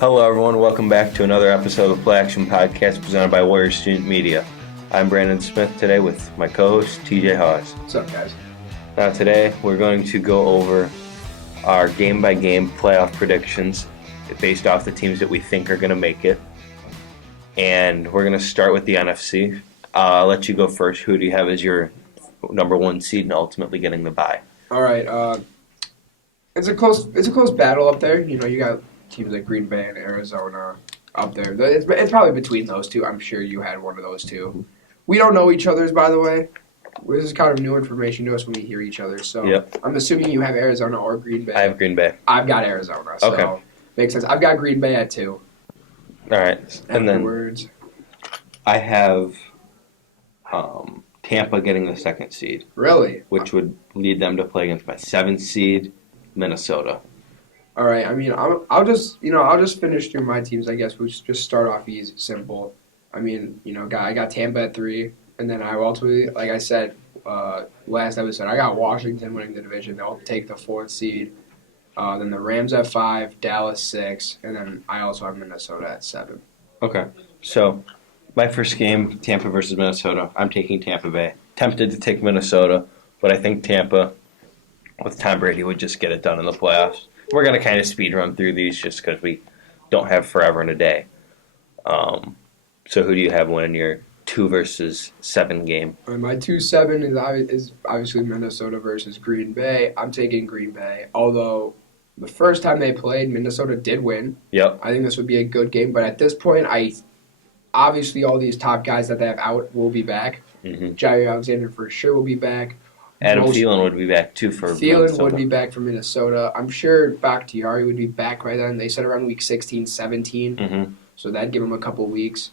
Hello, everyone. Welcome back to another episode of the Play Action Podcast presented by Warrior Student Media. I'm Brandon Smith today with my co-host, TJ Hawes. What's up, guys? Now, today we're going to go over our game-by-game playoff predictions based off the teams that we think are going to make it. And we're going to start with the NFC. I'll let you go first. Who do you have as your number one seed and ultimately getting the bye? All right. It's a close battle up there. You know, you got teams like Green Bay and Arizona up there. It's probably between those two. I'm sure you had one of those two. We don't know each other's, by the way. This is kind of new information to us when we hear each other. So Yep. I'm assuming you have Arizona or Green Bay. I have Green Bay. I've got Arizona. So Okay. Makes sense. I've got Green Bay at 2. All right. And then Afterwards, I have Tampa getting the second seed, really? which would lead them to play against my 7th seed, Minnesota. All right. I mean, I'll just finish through my teams. I guess we'll just start off easy, simple. I mean, I got Tampa at 3, and then I ultimately, like I said last episode, I got Washington winning the division. They'll take the 4th seed. Then the Rams at 5, Dallas 6, and then I also have Minnesota at 7. Okay. So my first game, Tampa versus Minnesota. I'm taking Tampa Bay. Tempted to take Minnesota, but I think Tampa, with Tom Brady, would just get it done in the playoffs. We're going to kind of speed run through these just because we don't have forever and a day. So who do you have winning your 2 versus 7 game? My 2-7 is obviously Minnesota versus Green Bay. I'm taking Green Bay, although the first time they played, Minnesota did win. Yep. I think this would be a good game, but at this point, obviously all these top guys that they have out will be back. Mm-hmm. Jair Alexander for sure will be back. Adam Thielen would be back too for Thielen Minnesota. would be back for Minnesota. I'm sure Bakhtiari would be back by then. They said around week 16, 17. Mm-hmm. So that'd give him a couple weeks.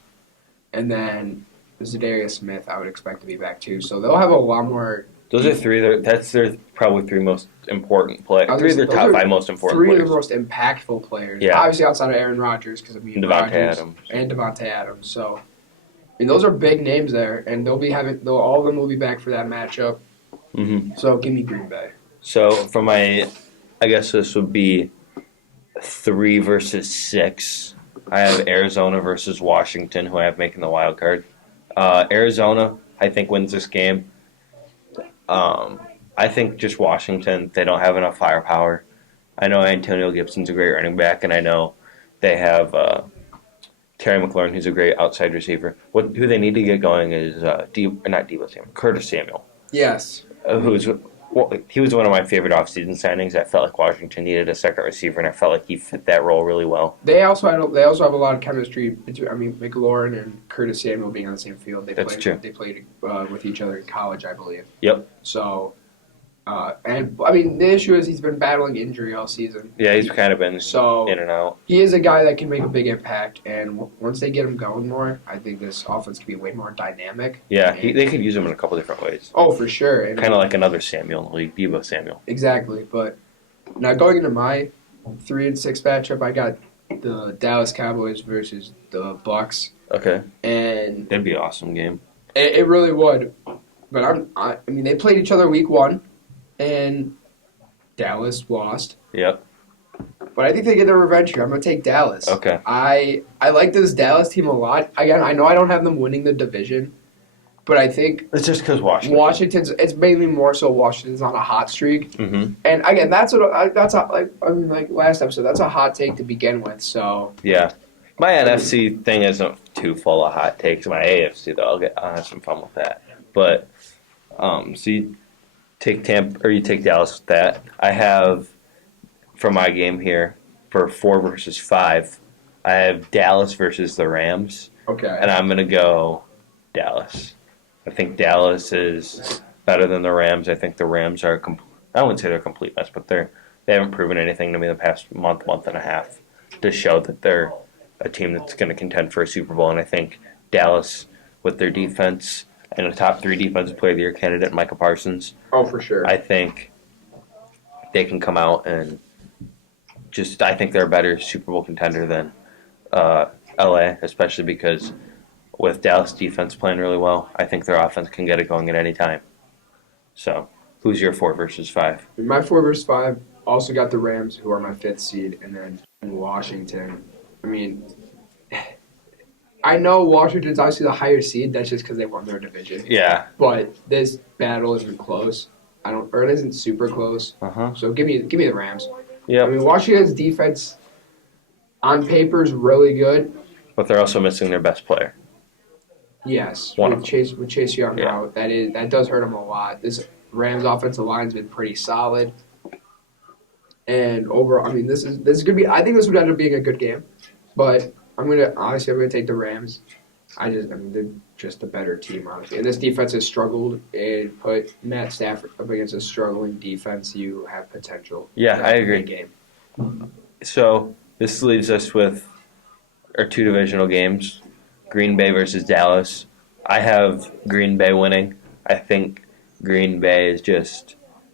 And then Zadarius Smith, I would expect to be back too. So they'll have a lot more. Those are 3. That's their probably 3 most important players. 3 of their top 5 most important 3 players. of the most impactful players. Yeah. Obviously outside of Aaron Rodgers because Devontae Adams. and Devontae Adams. So I mean, those are big names there, and all of them will be back for that matchup. Mm-hmm. So give me Green Bay. So for I guess this would be 3 versus 6. I have Arizona versus Washington, who I have making the wild card. Arizona, I think, wins this game. I think just Washington, they don't have enough firepower. I know Antonio Gibson's a great running back, and I know they have Terry McLaurin, who's a great outside receiver. Who they need to get going is Curtis Samuel. Yes. He was one of my favorite offseason signings. I felt like Washington needed a second receiver, and I felt like he fit that role really well. They also have a lot of chemistry between. I mean, McLaurin and Curtis Samuel being on the same field. That's true. They played with each other in college, I believe. Yep. So, and I mean, the issue is he's been battling injury all season. Yeah, he's kind of been in and out. He is a guy that can make a big impact, and once they get him going more, I think this offense can be way more dynamic. Yeah, they could use him in a couple different ways. Oh, for sure. Kind of like another Samuel in the league, Deebo Samuel. Exactly, but now going into my 3 and 6 matchup, I got the Dallas Cowboys versus the Bucks. Okay. And that'd be an awesome game. It really would. But I mean, they played each other week 1, and Dallas lost. Yep. But I think they get their revenge here. I'm going to take Dallas. Okay. I like this Dallas team a lot. Again, I know I don't have them winning the division, but I think it's just because it's mainly more so Washington's on a hot streak. Mm-hmm. And again, like last episode, that's a hot take to begin with. So yeah, my NFC thing isn't too full of hot takes. My AFC though, I'll have some fun with that. But so you take Tampa or you take Dallas with that. I have for my game here for 4 versus 5. I have Dallas versus the Rams. Okay. And I'm gonna go Dallas. I think Dallas is better than the Rams. I think the Rams are I wouldn't say they're a complete mess, but they haven't proven anything to me the past month and a half to show that they're a team that's going to contend for a Super Bowl. And I think Dallas, with their defense and a top 3 defensive player of the year candidate, Micah Parsons. Oh, for sure. I think they can come out and I think they're a better Super Bowl contender than LA, especially because with Dallas defense playing really well, I think their offense can get it going at any time. So, who's your 4 versus 5? My 4 versus 5 also got the Rams, who are my 5th seed, and then Washington. I mean, I know Washington's obviously the higher seed. That's just because they won their division. Yeah. But this battle isn't close. It isn't super close. So give me the Rams. Yep. I mean, Washington's defense on paper is really good. But they're also missing their best player. Yes, One of with them. Chase Young Yeah. out, that does hurt them a lot. This Rams offensive line's been pretty solid. And overall, I mean, this is gonna be. I think this would end up being a good game, but I'm gonna take the Rams. They're just a better team, honestly. And this defense has struggled, and put Matt Stafford up against a struggling defense. You have potential. Yeah, I agree. Game. So this leaves us with our two divisional games, Green Bay versus Dallas. I have Green Bay winning. I think Green Bay is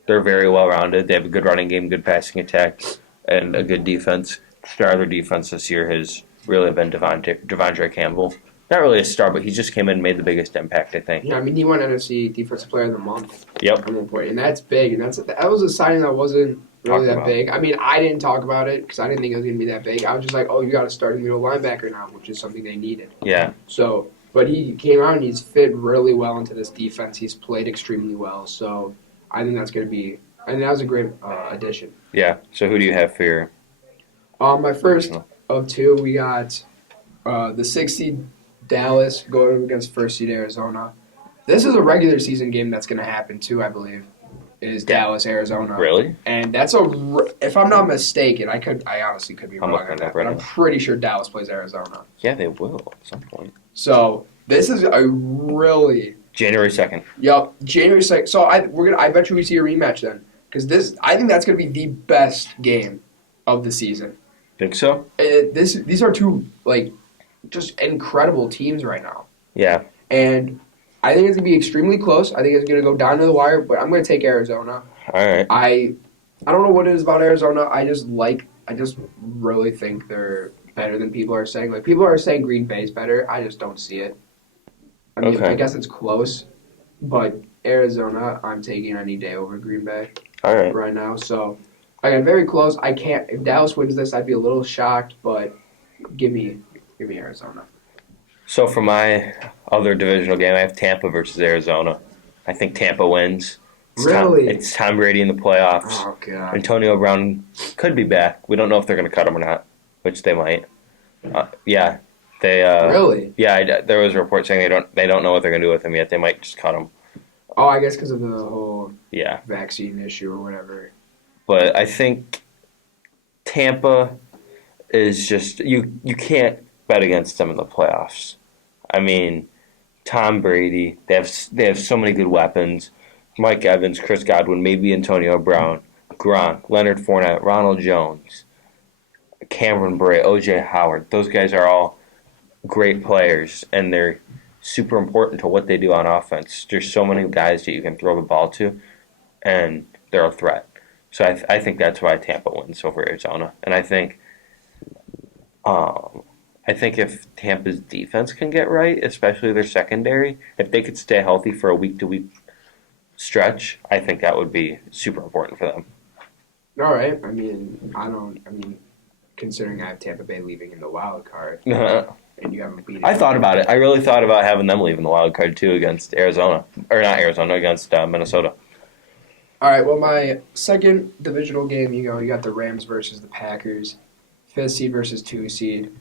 they're very well-rounded. They have a good running game, good passing attack, and a good defense. Star of their defense this year has really been Devondre Campbell. Not really a star, but he just came in and made the biggest impact, I think. Yeah, I mean, he won NFC Defensive Player of the Month. Yep. At one point, and that's big. And that was a signing that wasn't really that big. I mean, I didn't talk about it because I didn't think it was going to be that big. I was just like, oh, you got a starting middle linebacker now, which is something they needed. Yeah. So, but he came out and he's fit really well into this defense. He's played extremely well. So, I think that's going to be. I think that was a great addition. Yeah. So who do you have for your? My first of two, we got the 6 seed Dallas going against 1st seed Arizona. This is a regular season game that's going to happen too, I believe. Is Dallas, Arizona. Really? And that's if I'm not mistaken, I honestly could be wrong on that, but I'm pretty sure Dallas plays Arizona. Yeah, they will at some point. So this is a really January 2nd. Yep, January 2nd. So I bet you we see a rematch then, because I think that's going to be the best game of the season. Think so? These are two just incredible teams right now. Yeah. And I think it's going to be extremely close. I think it's going to go down to the wire, but I'm going to take Arizona. All right. I don't know what it is about Arizona. I just really think they're better than people are saying. Like, people are saying Green Bay's better. I just don't see it. I mean, I guess it's close, but Arizona, I'm taking any day over Green Bay. All right. Right now. So, again, very close. If Dallas wins this, I'd be a little shocked, but give me Arizona. So for my other divisional game, I have Tampa versus Arizona. I think Tampa wins. It's Tom Brady in the playoffs. Oh, God. Antonio Brown could be back. We don't know if they're going to cut him or not, which they might. Yeah. They Really? Yeah, there was a report saying they don't know what they're going to do with him yet. They might just cut him. Oh, I guess because of the whole Yeah. vaccine issue or whatever. But I think Tampa is just you can't bet against them in the playoffs. I mean, Tom Brady, they have so many good weapons. Mike Evans, Chris Godwin, maybe Antonio Brown, Gronk, Leonard Fournette, Ronald Jones, Cameron Bray, O.J. Howard. Those guys are all great players, and they're super important to what they do on offense. There's so many guys that you can throw the ball to, and they're a threat. So I think that's why Tampa wins over Arizona. And I think if Tampa's defense can get right, especially their secondary, if they could stay healthy for a week-to-week stretch, I think that would be super important for them. All right. I mean, considering I have Tampa Bay leaving in the wild card, and you haven't beaten. I thought about it. I really thought about having them leave in the wild card too against Arizona, or not Arizona, against Minnesota. All right. Well, my second divisional game, you got the Rams versus the Packers, 5th seed versus 2 seed.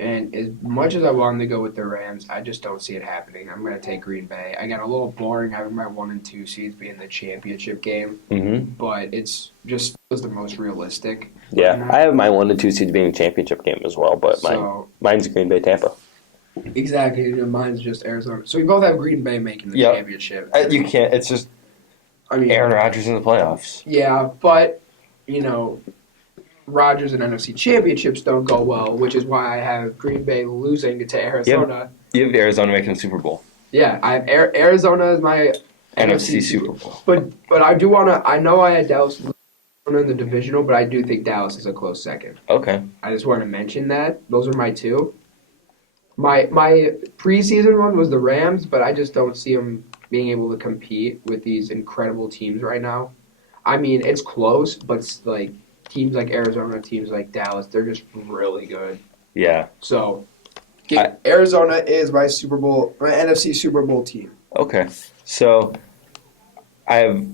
And as much as I wanted to go with the Rams, I just don't see it happening. I'm going to take Green Bay. I got a little boring having my 1 and 2 seeds being the championship game, but it's just feels the most realistic. Yeah, I have my 1 and 2 seeds being the championship game as well, but mine's Green Bay, Tampa. Exactly, mine's just Arizona. So we both have Green Bay making the championship. You can't. It's just Aaron Rodgers in the playoffs. Yeah, but Rodgers and NFC championships don't go well, which is why I have Green Bay losing to Arizona. You have Arizona making the Super Bowl. Yeah, I have Arizona as my NFC Super Bowl. But I do want to. I know I had Dallas in the divisional, but I do think Dallas is a close second. Okay. I just want to mention that. Those are my two. My preseason one was the Rams, but I just don't see them being able to compete with these incredible teams right now. I mean, it's close, but teams like Arizona, teams like Dallas, they're just really good. Yeah. So, Arizona is my NFC Super Bowl team. Okay. So I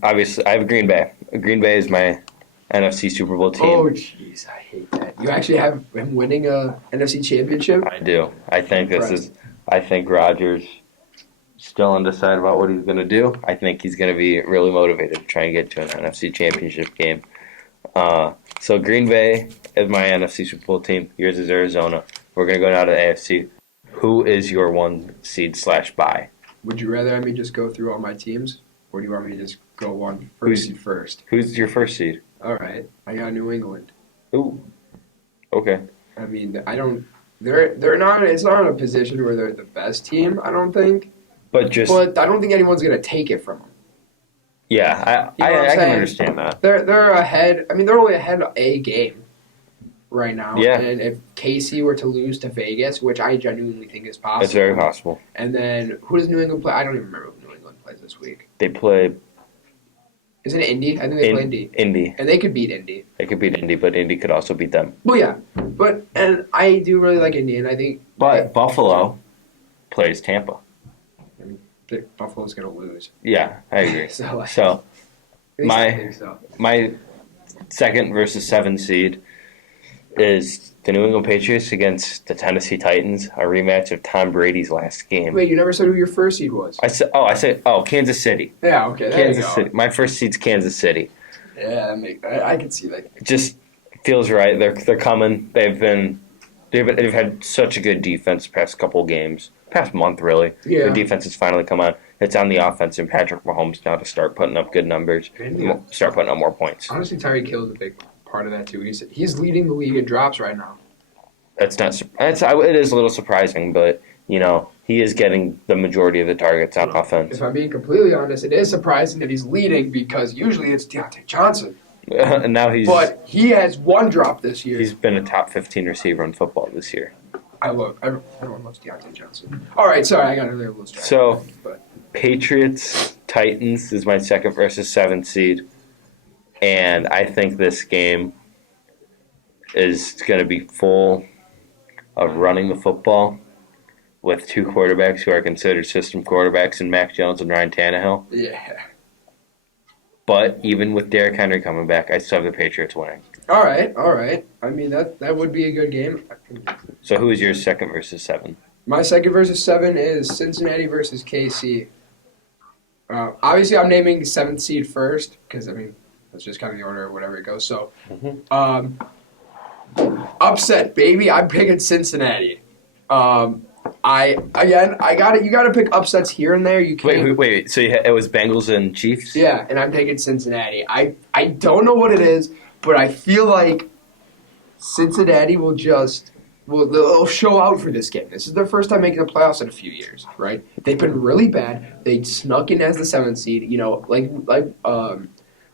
have Green Bay. Green Bay is my NFC Super Bowl team. Oh, jeez, I hate that. You actually have him winning a NFC Championship? I do. I think I think Rodgers still undecided about what he's going to do. I think he's going to be really motivated to try and get to an NFC Championship game. So Green Bay is my NFC Super Bowl team. Yours is Arizona. We're going to go now to the AFC. Who is your 1 seed / bye? Would you rather have me just go through all my teams? Or do you want me to just go first seed first? Who's your 1st seed? All right. I got New England. Ooh. Okay. I mean, I don't. They're not. It's not a position where they're the best team. I don't think. But I don't think anyone's gonna take it from them. Yeah, I can understand that. They're ahead. I mean, they're only ahead of a game right now. Yeah. And if KC were to lose to Vegas, which I genuinely think is possible, It's very possible. And then who does New England play? I don't even remember who New England plays this week. They play. Isn't it Indy? I think they play Indy. Indy. And they could beat Indy. They could beat Indy, but Indy could also beat them. Well, yeah. And I do really like Indy, and I think. But Buffalo plays Tampa. Buffalo's gonna lose. Yeah, I agree. so my think so. my 2nd versus 7 seed is the New England Patriots against the Tennessee Titans, a rematch of Tom Brady's last game. Wait, you never said who your 1st seed was? I said Kansas City. Yeah, okay, there Kansas you go. City. My 1st seed's Kansas City. Yeah, I can see that. It just feels right. They're coming. They've had such a good defense the past couple games. Past month, really. Yeah. The defense has finally come on. It's on the offense, and Patrick Mahomes now to start putting up good numbers, start putting up more points. Honestly, Tyreek Hill is a big part of that too. He's leading the league in drops right now. It is a little surprising, but he is getting the majority of the targets on offense. If I'm being completely honest, it is surprising that he's leading because usually it's Deontay Johnson. And now But he has 1 drop this year. He's been a top 15 receiver in football this year. Everyone loves Deontay Johnson. All right, sorry, I got a little distracted. So, but Patriots Titans is my 2nd versus 7 seed, and I think this game is going to be full of running the football with 2 quarterbacks who are considered system quarterbacks in Mac Jones and Ryan Tannehill. yeah. But even with Derrick Henry coming back, I still have the Patriots winning. All right. I mean that would be a good game. So who is your 2nd versus 7? My 2nd versus 7 is Cincinnati versus KC. Obviously, I'm naming the 7th seed first because I mean that's just kind of the order of whatever it goes. So, upset, baby. I'm picking Cincinnati. You got to pick upsets here and there. You can't. Wait. So it was Bengals and Chiefs? Yeah, and I'm taking Cincinnati. I don't know what it is, but I feel like Cincinnati will they'll show out for this game. This is their first time making the playoffs in a few years, right? They've been really bad. They snuck in as the 7th seed. Like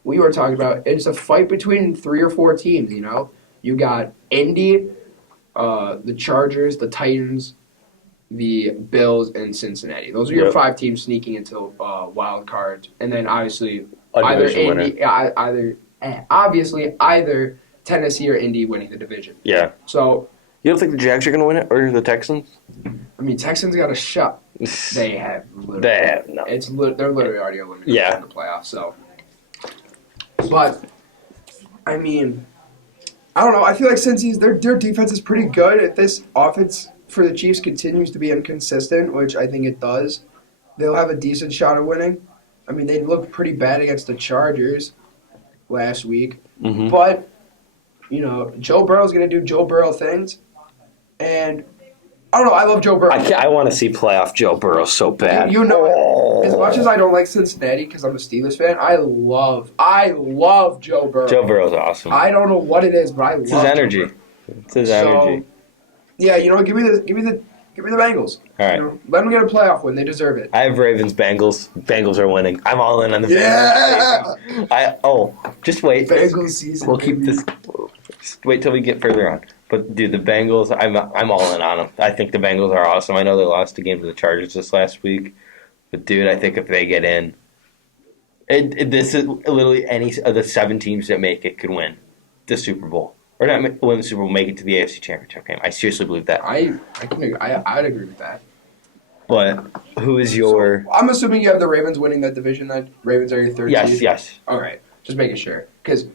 we were talking about. It's a fight between 3 or 4 teams. You got Indy, the Chargers, the Titans, the Bills, and Cincinnati. Those are your 5 teams sneaking into wild cards, and then obviously either Tennessee or Indy winning the division. Yeah. So you don't think the Jags are going to win it, or the Texans? I mean, Texans got a shot. They have. No. They're literally already eliminated in the playoffs. So, but I mean, I don't know. I feel like Cincy's their defense is pretty good. If this offense for the Chiefs continues to be inconsistent, which I think it does, they'll have a decent shot of winning. I mean, they looked pretty bad against the Chargers last week, but Joe Burrow's going to do Joe Burrow things, and I don't know. I love Joe Burrow. I want to see playoff Joe Burrow so bad. As much as I don't like Cincinnati because I'm a Steelers fan, I love Joe Burrow. Joe Burrow's awesome. I don't know what it is, but I love It's his energy. It's his energy. Yeah, give me the Bengals. All right. Let them get a playoff win. They deserve it. I have Ravens, Bengals. Bengals are winning. I'm all in on the Bengals. Just wait. Bengals season. We'll keep this. Just wait till we get further on. But dude, the Bengals, I'm all in on them. I think the Bengals are awesome. I know they lost a game to the Chargers this last week, but dude, I think if they get in, this is literally any of the 7 teams that make it could win the Super Bowl. or not win the Super Bowl, make it to the AFC Championship game. I seriously believe that. I'd agree with that. But who is your? So, I'm assuming you have the Ravens winning that division. Then Ravens are your third. Yes, yes. All right, just making sure because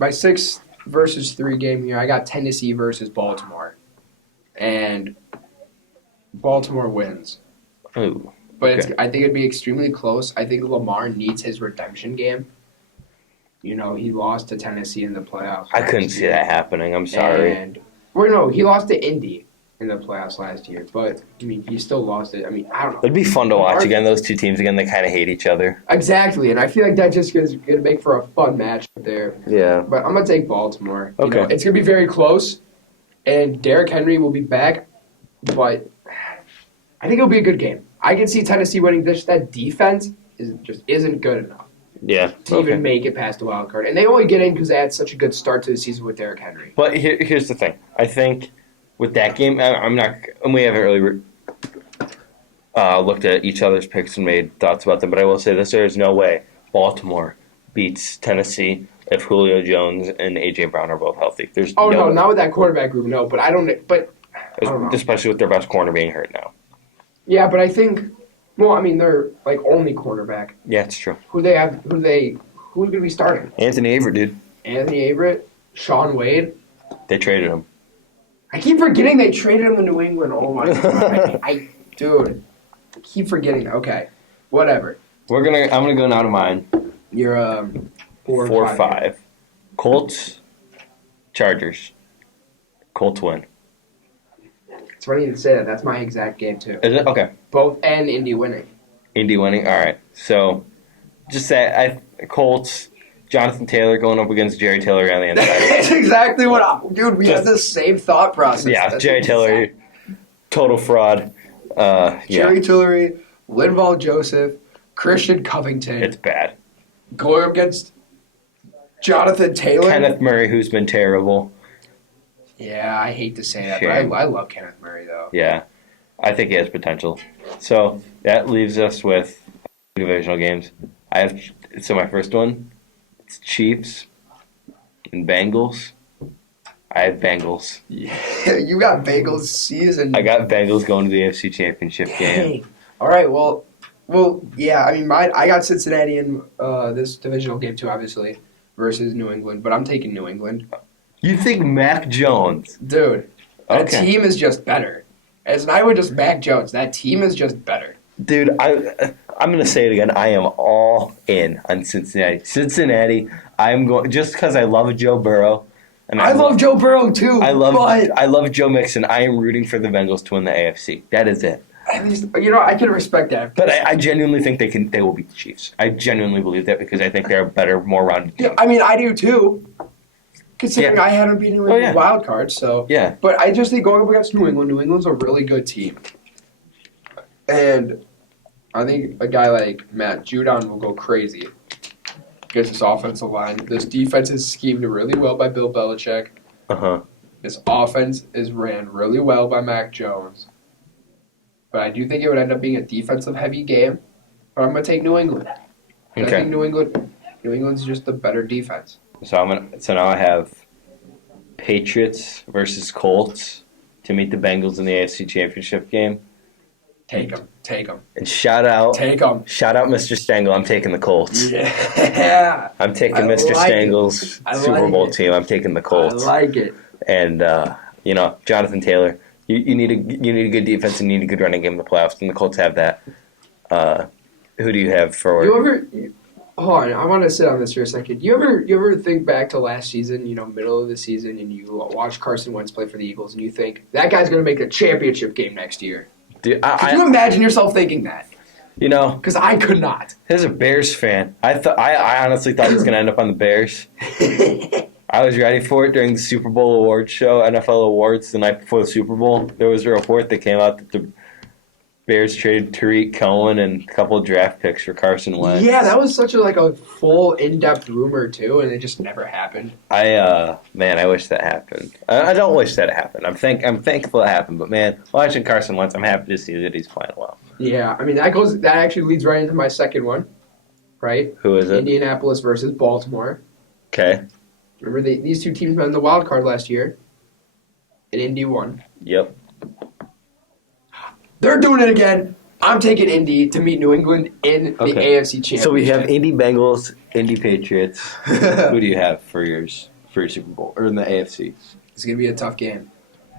my 6-3 game here, I got Tennessee versus Baltimore, and Baltimore wins. Ooh. But Okay. I think it'd be extremely close. I think Lamar needs his redemption game. You know, he lost to Tennessee in the playoffs. I couldn't see that happening. I'm sorry. He lost to Indy in the playoffs last year. But, I mean, he still lost it. I mean, I don't know. It'd be fun to watch again. Those two teams again. They kind of hate each other. Exactly, and I feel like that just is going to make for a fun match there. Yeah. But I'm going to take Baltimore. Okay. You know, it's going to be very close, and Derrick Henry will be back, but I think it'll be a good game. I can see Tennessee winning this. That defense isn't good enough Yeah. to even make it past the wild card. And they only get in because they had such a good start to the season with Derrick Henry. But here's the thing. I think with that game, I'm not. And we haven't really looked at each other's picks and made thoughts about them. But I will say this: there is no way Baltimore beats Tennessee if Julio Jones and AJ Brown are both healthy. There's no, not with that quarterback group, no. But I don't know. Especially with their best corner being hurt now. Yeah, but I think. Well, I mean, they're like only cornerback. Yeah, it's true. Who's going to be starting? Anthony Averett, dude. Anthony Averett, Sean Wade. They traded him. I keep forgetting they traded him to New England. Oh my god, dude, I keep forgetting. Okay, whatever. I'm gonna go now to mine. You're 4-5. Colts, Chargers. Colts win. It's funny to say that. That's my exact game too. Is it okay? Both and Indy winning. Indy winning. All right. So, just say Colts. Jonathan Taylor going up against Jerry Taylor on the inside. That's exactly dude. We have the same thought process. Yeah, That's Jerry Taylor, total fraud. Jerry Tillery, Linval Joseph, Christian Covington. It's bad. Going up against Jonathan Taylor. Kenneth Murray, who's been terrible. Yeah, I hate to say that, Shame. but I love Kenneth Murray though. Yeah, I think he has potential. So that leaves us with divisional games. My first one, it's Chiefs and Bengals. I have Bengals. Yeah, you got Bengals season. I got Bengals going to the AFC Championship game. All right, well, yeah. I mean, I got Cincinnati in this divisional game too, obviously, versus New England. But I'm taking New England. You think Mac Jones? Dude, that Okay. team is just better. It's not even just Mac Jones. That team is just better. Dude, I'm going to say it again. I am all in on Cincinnati. Cincinnati, I'm going just because I love Joe Burrow. And I love Joe Burrow too. I love Joe Mixon. I am rooting for the Bengals to win the AFC. That is it. At least, I can respect that. But I genuinely think they will beat the Chiefs. I genuinely believe that because I think they're a better, more rounded team. Yeah, I mean, I do too. Considering I had them beating Oh, yeah. the wild card, so Yeah. But I just think going up against New England's a really good team, and I think a guy like Matt Judon will go crazy against this offensive line. This defense is schemed really well by Bill Belichick. Uh-huh. This offense is ran really well by Mac Jones. But I do think it would end up being a defensive-heavy game. But I'm going to take New England. I Okay. think New England's just a better defense. So now I have Patriots versus Colts to meet the Bengals in the AFC Championship game. Take them. And shout out Mr. Stengel. I'm taking the Colts. Yeah. I'm taking Mr. Stengel's Super Bowl team. I'm taking the Colts. I like it. And Jonathan Taylor. You need a good defense and you need a good running game in the playoffs, and the Colts have that. Who do you have for? Hold on, I want to sit on this for a second. You ever think back to last season, middle of the season, and you watch Carson Wentz play for the Eagles, and you think that guy's going to make a championship game next year? Dude, Could you imagine yourself thinking that? Because I could not. As a Bears fan, I honestly thought he was going to end up on the Bears. I was ready for it during the Super Bowl awards show, NFL awards, the night before the Super Bowl. There was a report that came out that the Bears traded Tariq Cohen and a couple of draft picks for Carson Wentz. Yeah, that was such a full, in-depth rumor, too, and it just never happened. I wish that happened. I don't wish that it happened. I'm thankful it happened, but man, watching Carson Wentz, I'm happy to see that he's playing well. Yeah, I mean, that actually leads right into my second one, right? Who is it? Indianapolis versus Baltimore. Okay. Remember, these two teams met in the wild card last year, and Indy won. Yep. They're doing it again. I'm taking Indy to meet New England in the AFC Championship. So we have Indy Bengals, Indy Patriots. Who do you have for your Super Bowl or in the AFC? It's gonna be a tough game.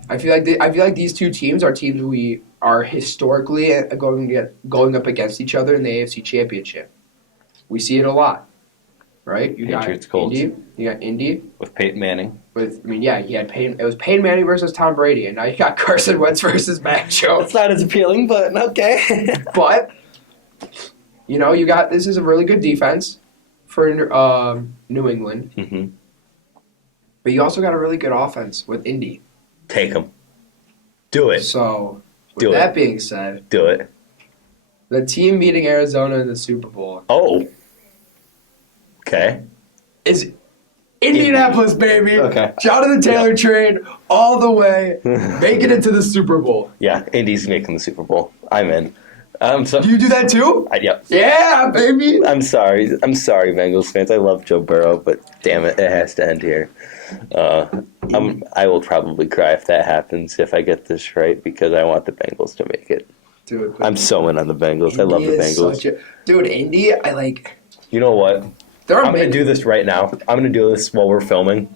I feel like these two teams are teams we are historically going up against each other in the AFC Championship. We see it a lot, right? You Patriots, got Colts. Indy. You got Indy With Peyton Manning. he had Peyton. It was Peyton Manning versus Tom Brady, and now you got Carson Wentz versus Mac Jones. It's not as appealing, but okay. But you got this is a really good defense for New England, Mm-hmm. but you also got a really good offense with Indy. Take them. Do it. So, Do with it. that being said, Do it. the team beating Arizona in the Super Bowl Oh. Okay. is Indianapolis, baby. Okay. Jonathan Taylor trade all the way, making it to the Super Bowl. Yeah, Indy's making the Super Bowl. I'm in. Do you do that too? Yep. Yeah, baby. I'm sorry, Bengals fans. I love Joe Burrow, but damn it has to end here. I will probably cry if that happens, if I get this right, because I want the Bengals to make it. Dude, I'm so in on the Bengals. I love the Bengals. Dude, Indy, I like. You know what? They're I'm going to do this right now. I'm going to do this while we're filming.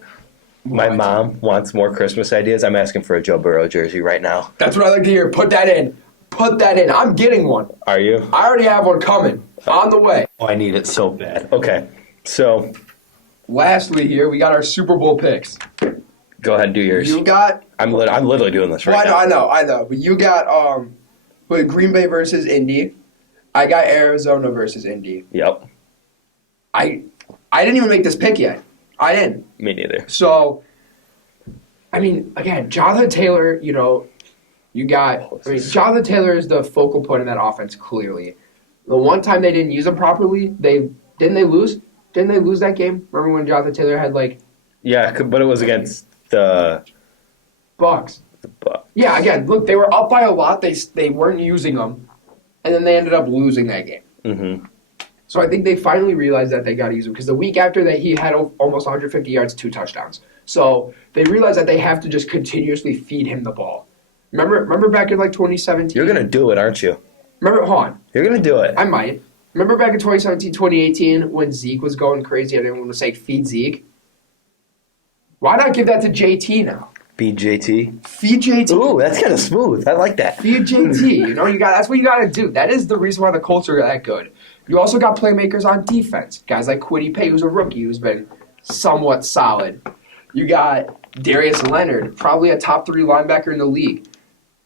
My mom wants more Christmas ideas. I'm asking for a Joe Burrow jersey right now. That's what I like to hear. Put that in. I'm getting one. Are you? I already have one coming. On the way. Oh, I need it so bad. Okay, so Lastly here, we got our Super Bowl picks. go ahead and do yours. You got... I'm literally doing this right now. I know. But you got Green Bay versus Indy. I got Arizona versus Indy. Yep. I didn't even make this pick yet. I didn't. Me neither. So, I mean, again, Jonathan Taylor, Jonathan Taylor is the focal point of that offense, clearly. The one time they didn't use him properly, didn't they lose? Didn't they lose that game? Remember when Jonathan Taylor had, Yeah, but it was against the Bucks? Bucks. Yeah, again, look, they were up by a lot. They weren't using them, and then they ended up losing that game. Mm-hmm. So I think they finally realized that they got to use him because the week after that he had almost 150 yards, 2 touchdowns. So they realized that they have to just continuously feed him the ball. Remember back in 2017? You're gonna do it, aren't you? Hold on. You're gonna do it. I might. Remember back in 2017, 2018 when Zeke was going crazy and everyone was saying feed Zeke? Why not give that to JT now? BJT. Feed JT. Ooh, that's kind of smooth. I like that. Feed JT. That's what you got to do. That is the reason why the Colts are that good. You also got playmakers on defense. Guys like Kwity Paye, who's a rookie, who's been somewhat solid. You got Darius Leonard, probably a top 3 linebacker in the league.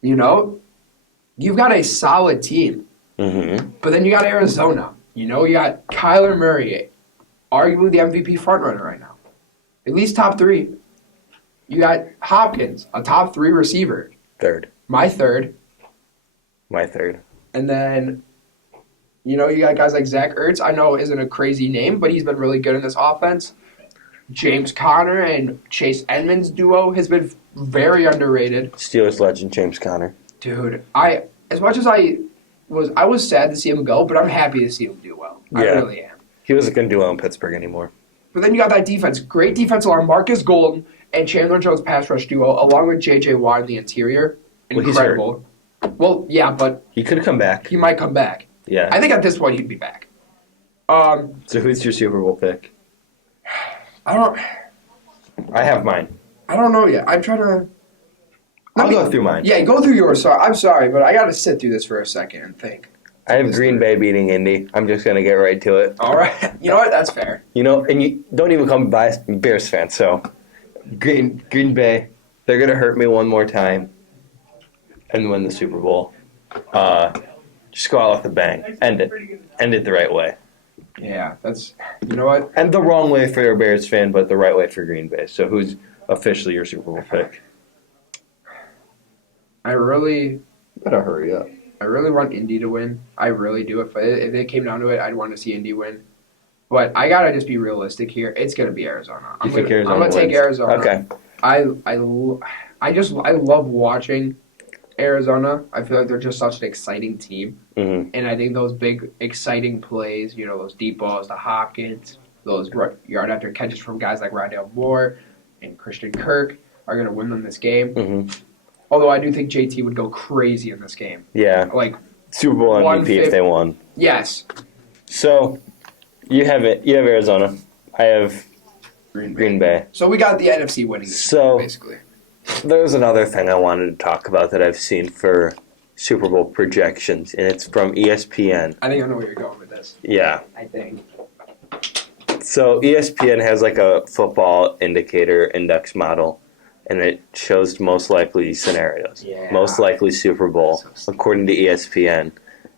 You've got a solid team. Mm-hmm. But then you got Arizona. You got Kyler Murray, arguably the MVP frontrunner right now. At least top 3. You got Hopkins, a top 3 receiver. Third. My third. And then, you got guys like Zach Ertz. I know isn't a crazy name, but he's been really good in this offense. James Conner and Chase Edmonds duo has been very underrated. Steelers legend James Conner. Dude, as much as I was sad to see him go, but I'm happy to see him do well. Yeah. I really am. He wasn't going to do well in Pittsburgh anymore. But then you got that defense. Great defensive line. Marcus Golden and Chandler Jones pass rush duo, along with J.J. Watt in the interior. Incredible. Well, yeah, but... He could come back. He might come back. Yeah. I think at this point he'd be back. So who's your Super Bowl pick? I have mine. I don't know yet. I'm trying to... I'll go through mine. Yeah, go through yours. So I'm sorry, but I got to sit through this for a second and think. I have Green Bay beating Indy. I'm just going to get right to it. All right. You know what? That's fair. And you don't even come by Bears fan, so Green Bay, they're going to hurt me one more time and win the Super Bowl. Just go out with a bang. End it the right way. Yeah, that's... You know what? And the wrong way for a Bears fan, but the right way for Green Bay. So who's officially your Super Bowl pick? You better hurry up. I really want Indy to win. I really do. If it came down to it, I'd want to see Indy win. But I gotta just be realistic here. It's gonna be Arizona. I'm gonna take Arizona. Okay. I love watching Arizona. I feel like they're just such an exciting team, Mm-hmm. and I think those big exciting plays, those deep balls to Hopkins, those yard after catches from guys like Rydell Moore and Christian Kirk are going to win them this game. Mm-hmm. Although I do think JT would go crazy in this game. Yeah. Like Super Bowl MVP if they won. Yes. So you have it. You have Arizona. I have Green Bay. So we got the NFC winning this game, basically. There's another thing I wanted to talk about that I've seen for Super Bowl projections, and it's from ESPN. I think I know where you're going with this. Yeah. I think. So ESPN has like a football indicator index model, and it shows most likely scenarios. Yeah. Most likely Super Bowl, according to ESPN,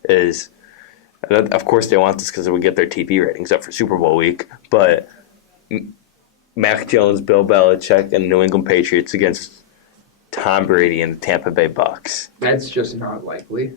is, of course they want this because it would get their TV ratings up for Super Bowl week, but Mac Jones, Bill Belichick, and New England Patriots against Tom Brady and the Tampa Bay Bucks. That's just not likely.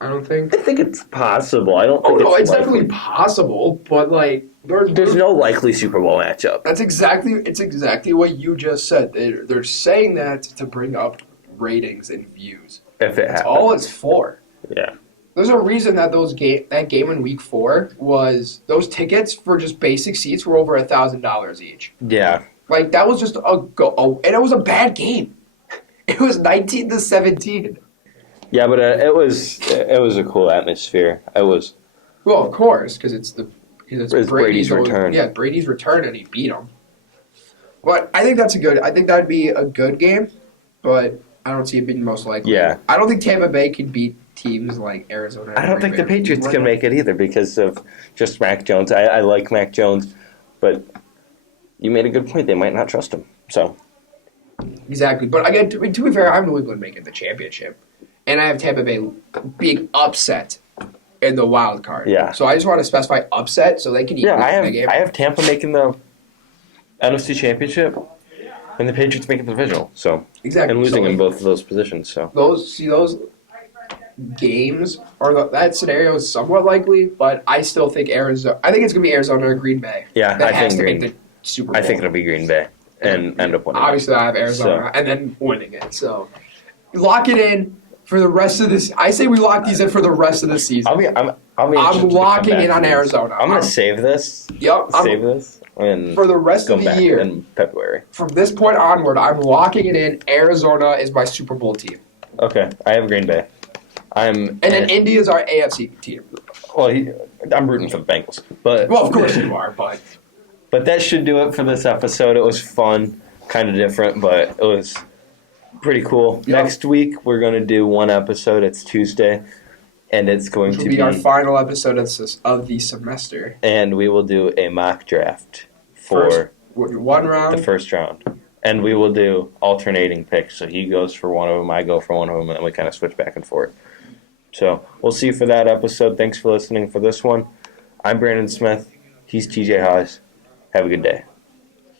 I don't think. I think it's possible. I don't think it's definitely possible, but like there's no likely Super Bowl matchup. It's exactly what you just said. They're saying that to bring up ratings and views. If it happens. That's all it's for. Yeah. There's a reason that that game in Week 4 was those tickets for just basic seats were over $1,000 each. Yeah. Like that was just and it was a bad game. It was 19-17. Yeah, but it was a cool atmosphere. It was. Well, of course, because it's Brady's return. Yeah, Brady's return, and he beat him. But I think I think that'd be a good game, but I don't see it being most likely. Yeah. I don't think Tampa Bay can beat teams like Arizona. I don't think the Patriots can make it either because of just Mac Jones. I like Mac Jones, but you made a good point. They might not trust him. So. Exactly. But again, to be fair, I have New England making the championship. And I have Tampa Bay being upset in the wild card. Yeah. So I just want to specify upset so they can I have Tampa making the NFC Championship and the Patriots making the divisional. So exactly. And losing in both of those positions. So those games or that scenario is somewhat likely, but I still think Arizona. I think it's gonna be Arizona or Green Bay. Yeah, that I has think to make the Super Bowl. I think it'll be Green Bay and end up winning. Obviously, I have Arizona and then winning it. So lock it in for the rest of this. I say we lock these in for the rest of the season. I'm locking in on Arizona. I'm gonna save this. Yep. Save this and for the rest of the year in February. From this point onward, I'm locking it in. Arizona is my Super Bowl team. Okay, I have Green Bay. And then Indy is our AFC team. Well, I'm rooting for the Bengals, but of course you are. But that should do it for this episode. It was fun, kind of different, but it was pretty cool. Yep. Next week we're going to do one episode. It's Tuesday, and it's going to be our final episode of the semester. And we will do a mock draft for one round. The first round. And we will do alternating picks. So he goes for one of them, I go for one of them, and then we kind of switch back and forth. So we'll see you for that episode. Thanks for listening for this one. I'm Brandon Smith. He's TJ Haas. Have a good day.